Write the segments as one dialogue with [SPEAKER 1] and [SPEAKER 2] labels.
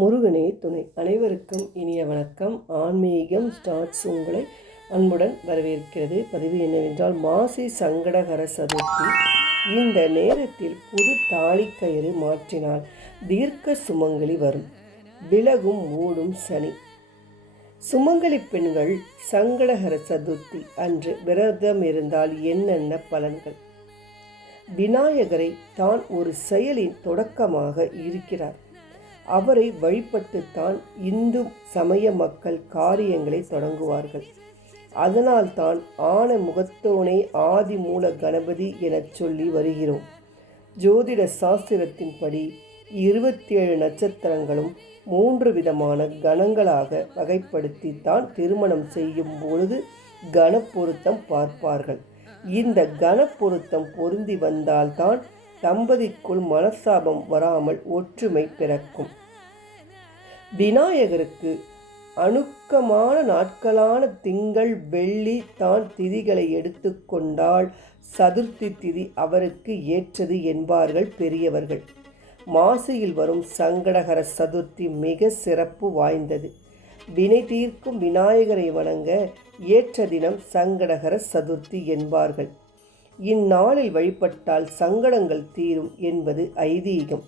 [SPEAKER 1] முருகனே துணை. அனைவருக்கும் இனிய வணக்கம். ஆன்மீகம் ஸ்டார்ட்ஸ் உங்களை அன்புடன் வரவேற்கிறது. பதிவு என்னவென்றால் மாசி சங்கடகர சதுர்த்தி. இந்த நேரத்தில் புது தாலிக்கயிறு மாற்றினால் தீர்க்க சுமங்கலி வரும். விலகும் மூடும் சனி. சுமங்கலி பெண்கள் சங்கடகர சதுர்த்தி அன்று விரதம் இருந்தால் என்னென்ன பலன்கள்? விநாயகரை தான் ஒரு செயலின் தொடக்கமாக இருக்கிறார். அவரை வழிபட்டுத்தான் இந்து சமய மக்கள் காரியங்களை தொடங்குவார்கள். அதனால்தான் ஆன முகத்தோனை ஆதி மூல கணபதி எனச் சொல்லி வருகிறோம். ஜோதிட சாஸ்திரத்தின்படி இருபத்தி ஏழு நட்சத்திரங்களும் மூன்று விதமான கணங்களாக வகைப்படுத்தி தான் திருமணம் செய்யும் பொழுது கணப்பொருத்தம் பார்ப்பார்கள். இந்த கணப்பொருத்தம் பொருந்தி வந்தால்தான் தம்பதிக்குள் மனசாபம் வராமல் ஒற்றுமை பிறக்கும். விநாயகருக்கு அணுக்கமான நாட்களான திங்கள் வெள்ளி தான் திதிகளை எடுத்துக்கொண்டால் சதுர்த்தி திதி அவருக்கு ஏற்றது என்பார்கள் பெரியவர்கள். மாசியில் வரும் சங்கடகர சதுர்த்தி மிக சிறப்பு வாய்ந்தது. வினை தீர்க்கும் விநாயகரை வணங்க ஏற்ற தினம் சங்கடகர சதுர்த்தி என்பார்கள். இந்நாளில் வழிபட்டால் சங்கடங்கள் தீரும் என்பது ஐதீகம்.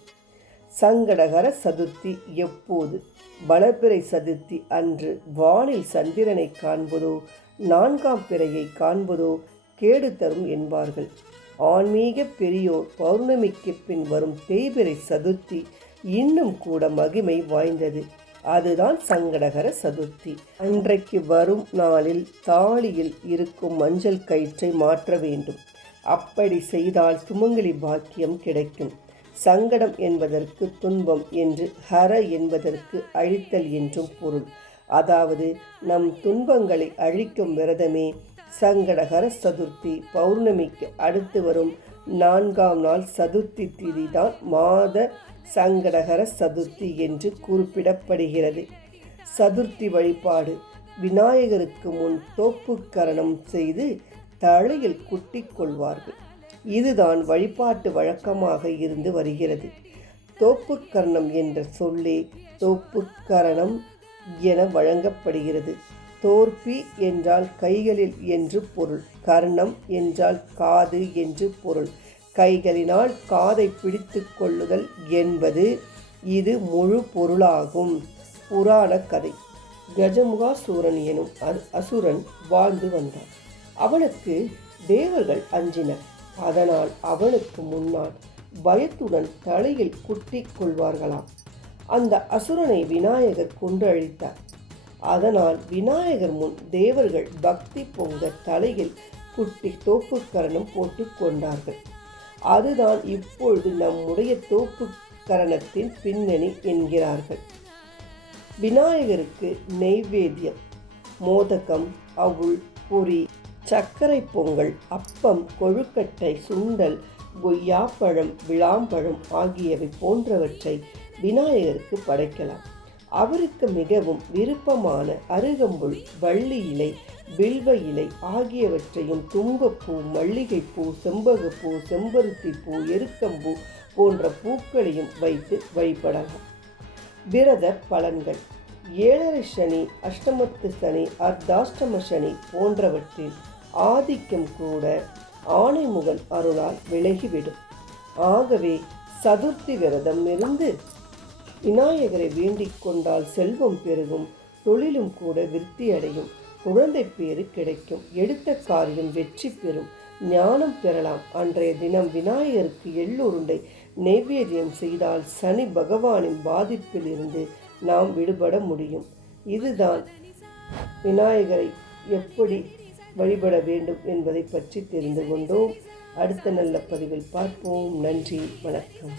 [SPEAKER 1] சங்கடகர சதுர்த்தி எப்போது? வளர்பிறை சதுர்த்தி அன்று வானில் சந்திரனை காண்பதோ நான்காம் பிறையை காண்பதோ கேடு தரும் என்பார்கள். ஆன்மீக பெரியோர் பௌர்ணமிக்கு பின் வரும் தேய்பிறை சதுர்த்தி இன்னும் கூட மகிமை வாய்ந்தது. அதுதான் சங்கடகர சதுர்த்தி. அன்றைக்கு வரும் நாளில் தாலியில் இருக்கும் மஞ்சள் கயிற்றை மாற்ற வேண்டும். அப்படி செய்தால் சுமங்கலி பாக்கியம் கிடைக்கும். சங்கடம் என்பதற்கு துன்பம் என்று ஹர என்பதற்கு அழித்தல் என்றும் பொருள். அதாவது நம் துன்பங்களை அழிக்கும் விரதமே சங்கடகர சதுர்த்தி பௌர்ணமிக்கு அடுத்து வரும் நான்காம் நாள் சதுர்த்தி திதி தான் மாத சங்கடகர சதுர்த்தி என்று குறிப்பிடப்படுகிறது. சதுர்த்தி வழிபாடு விநாயகருக்கு முன் தோப்புக்கரணம் செய்து தலையில் குட்டிக் கொள்வார்கள் இதுதான் வழிபாட்டு வழக்கமாக இருந்து வருகிறது. தோப்புக்கரணம் என்ற சொல்லே தோப்புக்கரணம் என வழங்கப்படுகிறது. தோற்பி என்றால் கைகளில் என்று பொருள் கர்ணம் என்றால் காது என்று பொருள். கைகளினால் காதை பிடித்து கொள்ளுதல் என்பது இது முழு பொருளாகும். புராண கதை. கஜமுகாசூரன் எனும் அசுரன் வாழ்ந்து வந்தான். அவனுக்கு தேவர்கள் அஞ்சினர். அதனால் அவனுக்கு முன்னால் பயத்துடன் தலையில் குட்டிக் கொள்வார்களாம். அந்த அசுரனை விநாயகர் கொன்றழித்தார். அதனால் விநாயகர் முன் தேவர்கள் பக்தி பொங்க தலையில் குட்டி தோப்புக்கரணம் போட்டு கொண்டார்கள். அதுதான் இப்பொழுது நம்முடைய தோப்பு கரணத்தின் பின்னணி என்கிறார்கள். விநாயகருக்கு நெய்வேத்தியம் மோதகம் அவுள் பொறி சர்க்கரை பொங்கல் அப்பம் கொழுக்கட்டை சுண்டல் கொய்யாப்பழம் விளாம்பழம் ஆகியவை போன்றவற்றை விநாயகருக்கு படைக்கலாம். அவருக்கு மிகவும் விருப்பமான அருகம்புல் வள்ளி இலை வில்வ இலை ஆகியவற்றையும் தும்பப்பூ மல்லிகைப்பூ செம்பகப்பூ செம்பருத்தி பூ எருக்கம்பூ போன்ற பூக்களையும் வைத்து வழிபடலாம். விரத பலன்கள். ஏழரை சனி அஷ்டமத்து சனி அர்த்தாஷ்டம சனி போன்றவற்றில் ஆதிக்கம் கூட ஆணைமுகன் அருளால் விலகிவிடும். ஆகவே சதுர்த்தி விரதம் இருந்து விநாயகரை வேண்டிக் கொண்டால் செல்வம் பெருகும் தொழிலும் கூட விருத்தி அடையும் குழந்தை பேறு கிடைக்கும் எடுத்த காரியம் வெற்றி பெறும் ஞானம் பெறலாம். அன்றைய தினம் விநாயகருக்கு எள்ளுருண்டை நைவேத்தியம் செய்தால் சனி பகவானின் பாதிப்பில் இருந்து நாம் விடுபட முடியும். இதுதான் விநாயகரை எப்படி வழிபட வேண்டும் என்பதை பற்றி தெரிந்து கொண்டோம். அடுத்த நல்ல பதிவில் பார்ப்போம். நன்றி வணக்கம்.